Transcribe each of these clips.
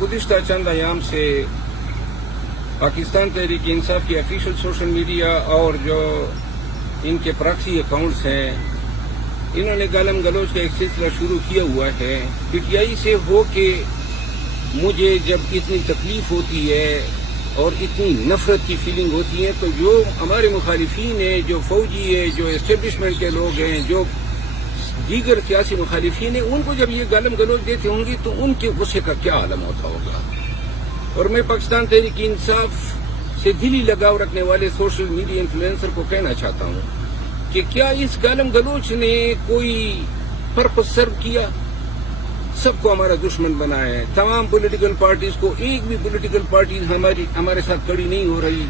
گزشتہ چند ایام سے پاکستان تحریک انصاف کی آفیشیل سوشل میڈیا اور جو ان کے پراکسی اکاؤنٹس ہیں انہوں نے گالم گلوچ کا ایک سلسلہ شروع کیا ہوا ہے. پی ٹی آئی سے ہو کے مجھے جب اتنی تکلیف ہوتی ہے اور اتنی نفرت کی فیلنگ ہوتی ہے تو جو ہمارے مخالفین ہیں، جو فوجی ہے، جو اسٹیبلشمنٹ کے لوگ ہیں، جو دیگر سیاسی مخالفین ہیں، ان کو جب یہ گالم گلوچ دیتے ہوں گے تو ان کے غصے کا کیا عالم ہوتا ہوگا. اور میں پاکستان تحریک انصاف سے دلی لگاؤ رکھنے والے سوشل میڈیا انفلوئنسر کو کہنا چاہتا ہوں کہ کیا اس گالم گلوچ نے کوئی پرپس سرو کیا؟ سب کو ہمارا دشمن بنایا ہے. تمام پولیٹیکل پارٹیز کو، ایک بھی پولیٹیکل پارٹی ہمارے ساتھ کڑی نہیں ہو رہی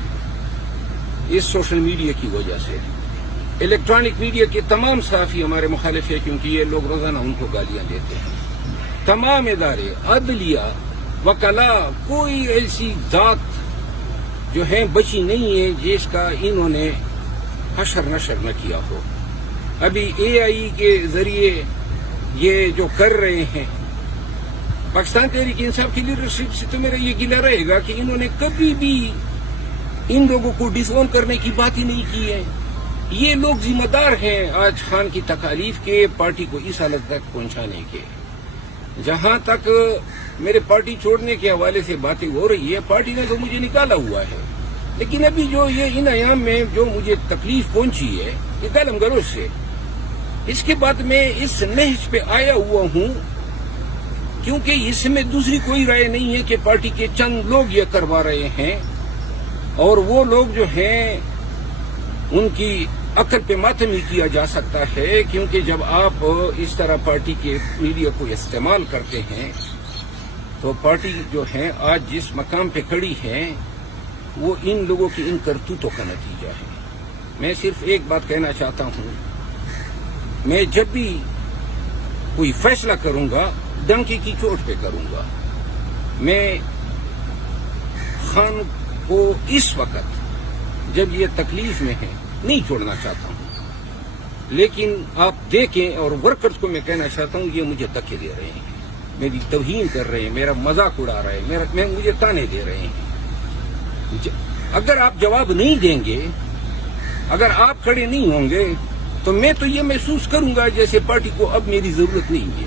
اس سوشل میڈیا کی وجہ سے. الیکٹرانک میڈیا کے تمام صحافی ہمارے مخالف ہیں کیونکہ یہ لوگ روزانہ ان کو گالیاں دیتے ہیں. تمام ادارے، عدلیہ، وکلاء، کوئی ایسی ذات جو ہے بچی نہیں ہے جس کا انہوں نے حشر نشر نہ کیا ہو. ابھی اے آئی کے ذریعے یہ جو کر رہے ہیں، پاکستان تحریک انصاف کی لیڈرشپ سے تو میرا یہ گلہ رہے گا کہ انہوں نے کبھی بھی ان لوگوں کو ڈس اون کرنے کی بات ہی نہیں کی ہے. یہ لوگ ذمہ دار ہیں آج خان کی تکالیف کے، پارٹی کو اس حالت تک پہنچانے کے. جہاں تک میرے پارٹی چھوڑنے کے حوالے سے باتیں ہو رہی ہے، پارٹی نے تو مجھے نکالا ہوا ہے، لیکن ابھی جو یہ ان ایام میں جو مجھے تکلیف پہنچی ہے یہ گالم گلوچ سے، اس کے بعد میں اس نہج پہ آیا ہوا ہوں کیونکہ اس میں دوسری کوئی رائے نہیں ہے کہ پارٹی کے چند لوگ یہ کروا رہے ہیں اور وہ لوگ جو ہیں ان کی عقل پہ ماتم ہی کیا جا سکتا ہے. کیونکہ جب آپ اس طرح پارٹی کے میڈیا کو استعمال کرتے ہیں تو پارٹی جو ہے آج جس مقام پہ کھڑی ہے وہ ان لوگوں کی ان کرتوتوں کا نتیجہ ہے. میں صرف ایک بات کہنا چاہتا ہوں، میں جب بھی کوئی فیصلہ کروں گا ڈنکی کی چوٹ پہ کروں گا. میں خان کو اس وقت جب یہ تکلیف میں ہے نہیں چھوڑنا چاہتا ہوں، لیکن آپ دیکھیں، اور ورکرز کو میں کہنا چاہتا ہوں یہ مجھے دھکے دے رہے ہیں، میری توہین کر رہے ہیں، میرا مذاق اڑا رہے ہیں، مجھے تانے دے رہے ہیں. اگر آپ جواب نہیں دیں گے، اگر آپ کھڑے نہیں ہوں گے تو میں تو یہ محسوس کروں گا جیسے پارٹی کو اب میری ضرورت نہیں ہے.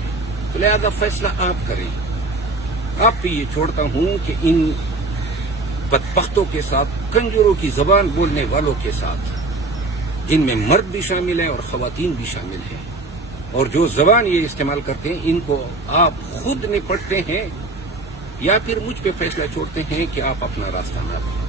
تو لہذا فیصلہ آپ کریں. آپ پہ یہ چھوڑتا ہوں کہ ان بدبختوں کے ساتھ، کنجروں کی زبان بولنے والوں کے ساتھ، جن میں مرد بھی شامل ہیں اور خواتین بھی شامل ہیں، اور جو زبان یہ استعمال کرتے ہیں، ان کو آپ خود نپٹتے ہیں یا پھر مجھ پہ فیصلہ چھوڑتے ہیں کہ آپ اپنا راستہ نہ دیں.